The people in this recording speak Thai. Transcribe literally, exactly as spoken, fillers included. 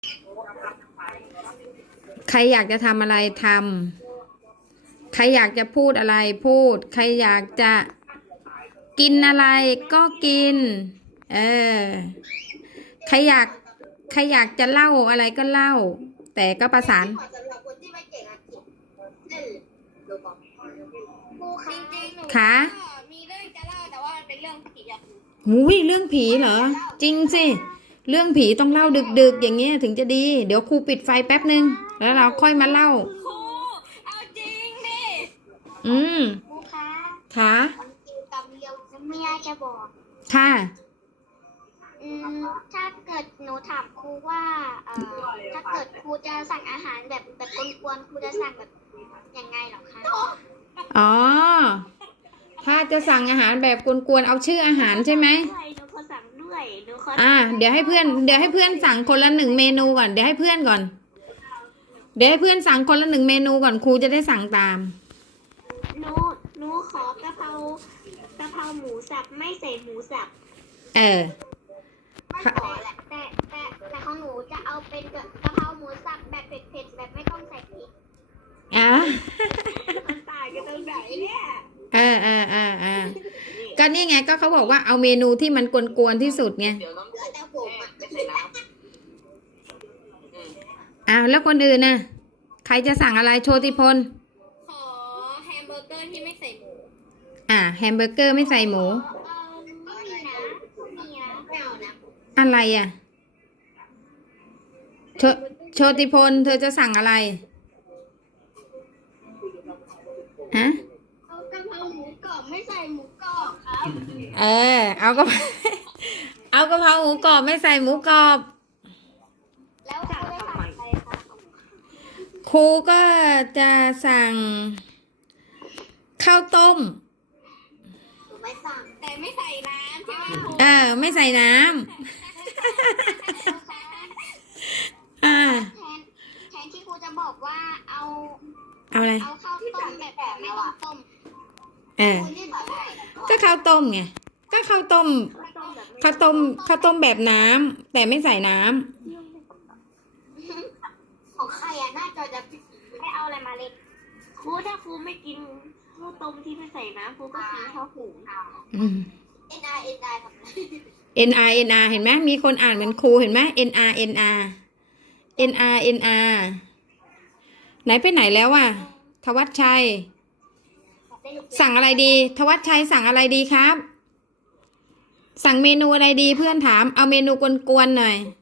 ใครอยากจะทำอะไรทำใครอยากจะพูดอะไรพูดใครอยากจะกินอะไรก็กินเออใครอยากใครอยากจะเล่าอะไรก็เล่าแต่ก็ประสานสำหรับคนที่ไม่เก่งอังกฤษเล่นดูบอกครูคะจริงๆหนูค่ะมีเรื่องจะเล่าแต่ว่ามันเป็นเรื่องผีอะหูยเรื่องผีเหรอจริงสิเรื่องผีต้องเล่าดึกๆอย่างเงี้ยถึงจะดีเดี๋ยวครูปิดไฟแป๊บนึงแล้วเราค่อยมาเล่าครูเอาจริงดิอืมครูคะค่ะมันเกี่ยวกับเรียวไม่ยากจะบอกค่ะอืมถ้าเกิดหนูถามครูว่าเอ่อถ้าเกิดครูจะสั่งอาหารแบบแบบกวนๆครูจะสั่งแบบยังไงหรอคะอ๋อถ้าจะสั่งอาหารแบบกวนๆเอาชื่ออาหารใช่ไหมด้วยหนูขอสั่งด้วยหนูขออ่าเดี๋ยวให้เพื่อนเดี๋ยวให้เพื่อนสั่งคนละหนึ่งเมนูก่อนเดี๋ยวให้เพื่อนก่อนเดี๋ยวให้เพื่อนสั่งคนละหนึ่งเมนูก่อนครูจะได้สั่งตามหนูหนูขอกะเพรากะเพราหมูสับไม่ใส่หมูสับเออแต่แต่แต่แต่ของหนูจะเอาเป็นกะเพราหมูสับแบบเผ็ดๆแบบไม่ต้องใส่พริกอ่ะมันต่างกันตรงไหนเนี่ยเออเออเออเออก็นี่ไงก็เขาบอกว่าเอาเมนูที่มันกวนๆที่สุดไงเดี๋ยวน้ำแล้วแต่ผมอ่ะไม่ใส่น้ำอ้าวแล้วคนอื่นน่ะใครจะสั่งอะไรโชติพลขอแฮมเบอร์เกอร์ที่ไม่ใส่หมูอ่าแฮมเบอร์เกอร์ไม่ใส่หมูเออไม่มีนะมีนะไม่เอานะอะไรอ่ะโชโชติพลเธอจะสั่งอะไรฮะเอากะเพราหมูกรอบไม่ใส่หมูกรอบครับเออเอากะเอากะเพราหมูกรอบไม่ใส่หมูกรอบแล้วครูได้สั่งอะไรคะครูก็จะสั่งข้าวต้มไม่สั่งแต่ไม่ใส่น้ำใช่ไหมครูเออไม่ใส่น้ำอ่าแทนแทนที่ครูจะบอกว่าเอาเอาอะไรเอาข้าวต้มแบบแบบไม่ต้องต้มเออก็ข้าวต้มไงก็ข้าวต้มข้าวต้มข้าวต้มแบบน้ำแต่ไม่ใส่น้ำของใครอ่ะน่าจะจะไม่เอาอะไรมาเลยครูถ้าครูไม่กินข้าวต้มที่ไม่ใส่น้ำครูก็กินข้าวหุงอืม N I N I ทำไม N R N R เห็นไหมมีคนอ่านเหมือนครูเห็นไหม N R N R N R N R ไหนไปไหนแล้วอ่ะทวัชชัยสั่งอะไรดีทวัชชัยสั่งอะไรดีครับสั่งเมนูอะไรดีเพื่อนถามเอาเมนูกวนๆหน่อย